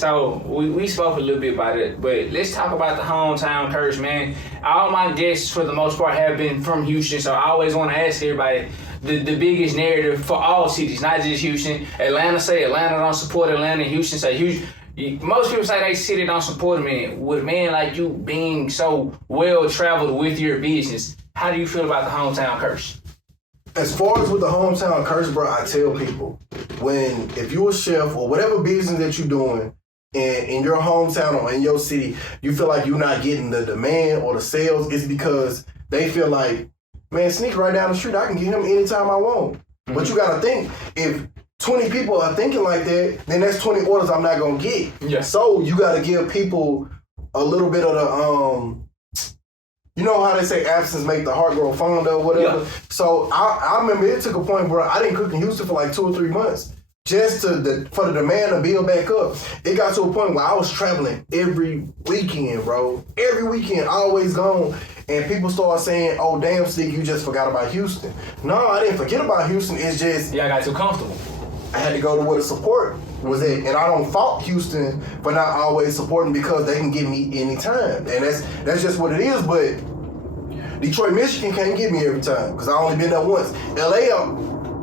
So we spoke a little bit about it, but let's talk about the hometown curse, man. All my guests, for the most part, have been from Houston, so I always want to ask everybody the biggest narrative for all cities, not just Houston. Atlanta say Atlanta don't support Atlanta. Houston say Houston. Most people say they city don't support a man. With a man like you being so well traveled with your business, how do you feel about the hometown curse? As far as with the hometown curse, bro, I tell people, if you're a chef or whatever business that you're doing in your hometown or in your city, you feel like you're not getting the demand or the sales, it's because they feel like, man, sneak right down the street, I can get him anytime I want. Mm-hmm. But you gotta think, if 20 people are thinking like that, then that's 20 orders I'm not gonna get. Yeah. So you gotta give people a little bit of the you know how they say absence make the heart grow fonder or whatever? Yeah. So I remember it took a point where I didn't cook in Houston for like 2 or 3 months just for the demand to build back up. It got to a point where I was traveling every weekend, bro. Every weekend, always gone. And people start saying, oh, damn, Stick, you just forgot about Houston. No, I didn't forget about Houston. It's just... Yeah, I got too comfortable. I had to go to where the support was at. And I don't fault Houston for not always supporting because they can give me any time. And that's just what it is. But Detroit, Michigan can't get me every time because I only been there once. LA,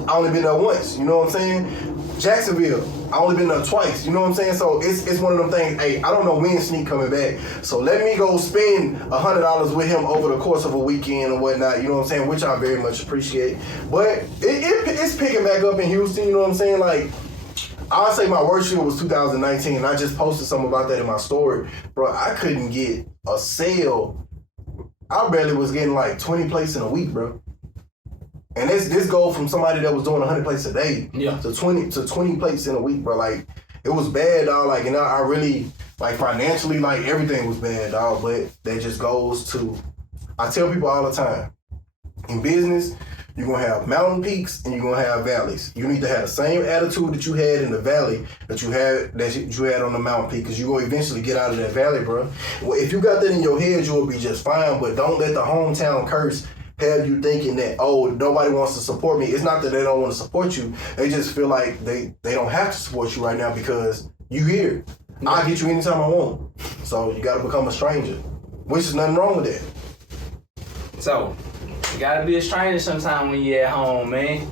I only been there once. You know what I'm saying? Jacksonville, I only been there twice. You know what I'm saying? So it's one of them things, hey, I don't know when Sneak coming back. So let me go spend $100 with him over the course of a weekend or whatnot. You know what I'm saying? Which I very much appreciate. But it's picking back up in Houston. You know what I'm saying? Like, I'll say my worst year was 2019. And I just posted something about that in my story. Bro, I couldn't get a sale. I barely was getting like 20 plates in a week, bro. And this go from somebody that was doing 100 plates a day to 20 plates in a week, bro. Like, it was bad, dog. Like, and I really, like, financially, like, everything was bad, dog. But that just goes to, I tell people all the time, in business, you're going to have mountain peaks and you're going to have valleys. You need to have the same attitude that you had in the valley that you had on the mountain peak, because you're going to eventually get out of that valley, bro. Well, if you got that in your head, you'll be just fine. But don't let the hometown curse have you thinking that, oh, nobody wants to support me. It's not that they don't want to support you. They just feel like they don't have to support you right now because you here. I'll get you anytime I want. So you got to become a stranger, which is nothing wrong with that. So, you got to be a stranger sometime when you're at home, man.